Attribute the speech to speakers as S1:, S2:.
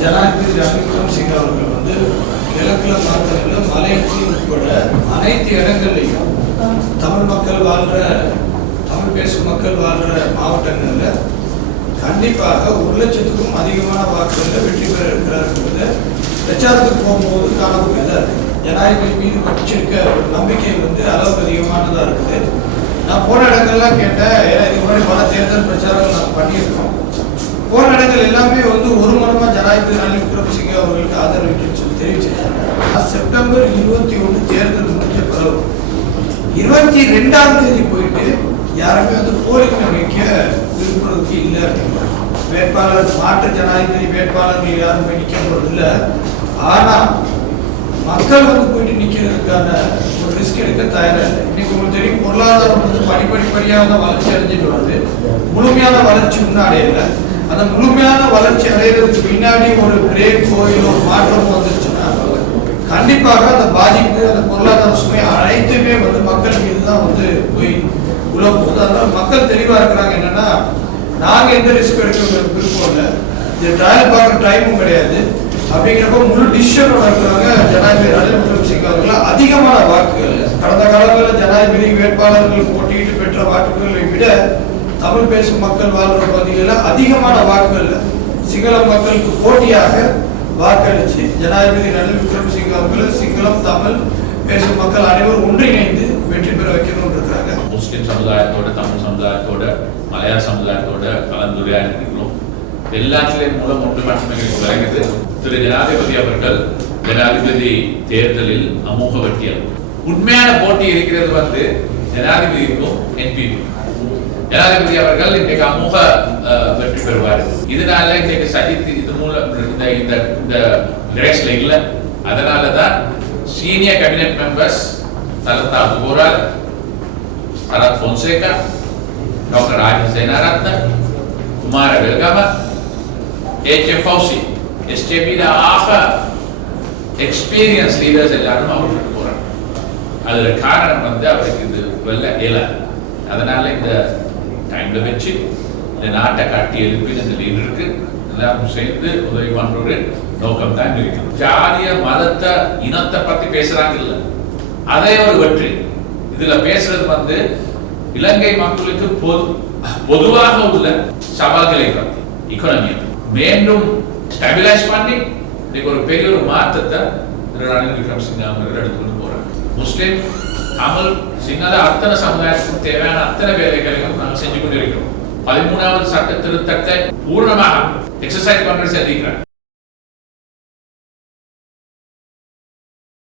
S1: ஜனாதிபதி ரணில் சிங் அவர்கள் வந்து கிழக்கில் மாத்திரத்தில் மலையத்தில் உட்பட அனைத்து இடங்கள்லையும் தமிழ் மக்கள் வாழ்கிற தமிழ் பேசும் மக்கள் வாழ்கிற மாவட்டங்களில் கண்டிப்பாக ஒரு லட்சத்துக்கும் அதிகமான வாக்குகளில் வெற்றி பெற இருக்கிறார்கள் பிரச்சாரத்துக்கு போகும்போது காணக்கூடியதாக இருக்குது ஜனாதிபதி மீது வச்சிருக்க நம்பிக்கை வந்து அளவுக்கு அதிகமானதாக இருக்குது. நான் போன இடங்கள்லாம் கேட்டேன் ஏன்னா இதுக்கு முன்னாடி பல தேர்தல் பிரச்சாரங்கள் நான் பண்ணியிருக்கேன் போராட்டங்கள் எல்லாமே வந்து ஒரு மனமா ஜனாதிபதி ரணில் விக்ரமசிங்க அவர்களுக்கு ஆதரவு சொல்லி தெரிவிச்சிருக்காங்க. செப்டம்பர் இருபத்தி ஒன்று தேர்தல் முடிஞ்ச பிறகு. இருபத்தி ரெண்டாம் தேதி போயிட்டு யாருமே வந்து போலிங் வைக்க விரும்புறதுக்கு இல்லை அப்படிங்கிறாங்க வேட்பாளர் மாற்று ஜனாதிபதி வேட்பாளர்கள் யாரும் போய் நிற்க போறது இல்லை. ஆனா மக்கள் வந்து போயிட்டு நிக்கிறதுக்கான ஒரு ரிஸ்க் எடுக்க தயாரா இல்லை. இன்னைக்கு உங்களுக்கு தெரியும் பொருளாதாரம் வந்து படிப்படிப்படியாக தான் வளர்ச்சி அடைஞ்சிட்டு வருது. முழுமையான வளர்ச்சி இன்னும் அடையலை அந்த முழுமையான வளர்ச்சி அடைகிறதுக்கு பின்னாடி ஒரு பிரேக் கோயில் ஒரு மாற்றம் வந்துருச்சுன்னா கண்டிப்பாக அந்த பாதிப்பு அந்த பொருளாதார சுமை அனைத்துமே வந்து மக்கள் மீது தான் வந்து போய் உள்ள போகுது அதனால மக்கள் தெளிவா இருக்கிறாங்க. என்னன்னா நாங்க எந்த ரிஸ்க் எடுக்க விருப்பம் இல்லை. இது ட்ரையல் பார்க்குற டைமும் கிடையாது. அப்படிங்கிறப்ப முழு டிசிஷனோட இருக்கிறாங்க ஜனாதிபதி ரணில் விக்ரமசிங்க அவர்கள். அதிகமான வாக்குகள் கடந்த காலங்களில் ஜனாதிபதி வேட்பாளர்கள் போட்டியிட்டு பெற்ற வாக்குகளை விட தமிழ் பேசும் மக்கள் வாழ்ற பகுதிகளில் அதிகமான வாக்குகள் சிங்கள மக்களுக்கு போட்டியாக வாக்களிச்சு. ஜனாதிபதி ரணில் விக்ரமசிங்க அவர்கள் சிங்களம் தமிழ் பேசும் மக்கள் அனைவரும் ஒன்றிணைந்து வெற்றி பெற வைக்கணும்னு இருக்கிறாங்க.
S2: முஸ்லிம் சமுதாயத்தோட தமிழ் சமுதாயத்தோட மலையாள சமுதாயத்தோட கலந்துரையாடிருக்கிறோம் எல்லாத்திலையும் மூலம் ஒன்று மட்டுமே விளங்குது. திரு ஜனாதிபதி அவர்கள் ஜனாதிபதி தேர்தலில் அமோக வெற்றியார் உண்மையான போட்டி இருக்கிறது வந்து ஜனாதிபதிக்கும் என்பிக்கும் ஜனாதிபதி அவர்கள் இன்றைக்கு அமோக வெற்றி பெறுவார். இதனால இன்றைக்கு சஜித் இது மூலம் இந்த இந்த இந்த ரேஸ்ல இல்ல. அதனால தான் senior cabinet members Thalatha Athukorala Sarath Fonseka doctor Rajan Senaratne Kumara Welgama H.M. Fauci, SJP ஆக எக்ஸ்பீரியன்ஸ் லீடர்ஸ் எல்லாரும் அவருக்கு போறாங்க. அதுல காரணம் வந்து அவருக்கு இது வெல்ல இயலாது. அதனால இந்த டைம்ல வச்சு இந்த நாட்டை காட்டி எழுப்பி இந்த லீடருக்கு எல்லாரும் சேர்ந்து உதவி பண்ற ஒரு நோக்கம் தான் இருக்கு. ஜாதிய மதத்தை இனத்தை பத்தி பேசுறாங்க இல்ல அதே ஒரு வெற்றி. இதுல பேசுறது வந்து இலங்கை மக்களுக்கு பொது பொதுவாக உள்ள சவால்களை பத்தி இக்கனாமி மீண்டும் ஸ்டெபிலைஸ் பண்ணி இன்னைக்கு ஒரு பெரிய ஒரு மாற்றத்தை திரு ரணில் விக்ரமசிங்க அவர்கள் எடுத்துக்கொண்டு போறாங்க முஸ்லிம் தமிழ் சிங்கள அத்தனை சமுதாயத்துக்கும் தேவையான அத்தனை வேலைகளையும் நாங்கள் செஞ்சு கொண்டிருக்கிறோம். பதிமூணாவது சட்ட திருத்தத்தை பூர்ணமாக எக்ஸசைஸ் பண்ணி செஞ்சிருக்கிறாங்க